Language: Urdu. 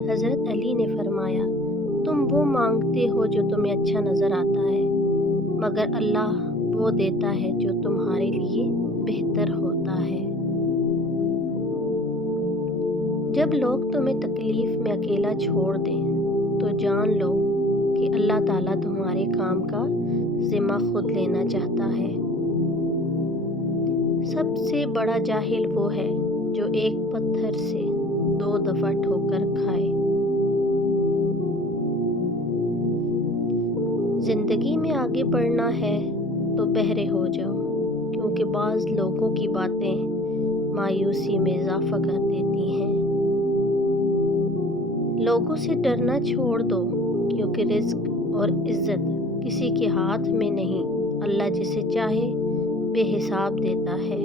حضرت علی نے فرمایا، تم وہ مانگتے ہو جو تمہیں اچھا نظر آتا ہے، مگر اللہ وہ دیتا ہے جو تمہارے لیے بہتر ہوتا ہے۔ جب لوگ تمہیں تکلیف میں اکیلا چھوڑ دیں تو جان لو کہ اللہ تعالیٰ تمہارے کام کا ذمہ خود لینا چاہتا ہے۔ سب سے بڑا جاہل وہ ہے جو ایک پتھر سے 2 دفعہ ٹھوکر کھائے۔ زندگی میں آگے بڑھنا ہے تو بہرے ہو جاؤ، کیونکہ بعض لوگوں کی باتیں مایوسی میں اضافہ کر دیتی ہیں۔ لوگوں سے ڈرنا چھوڑ دو، کیونکہ رزق اور عزت کسی کے ہاتھ میں نہیں، اللہ جسے چاہے بے حساب دیتا ہے۔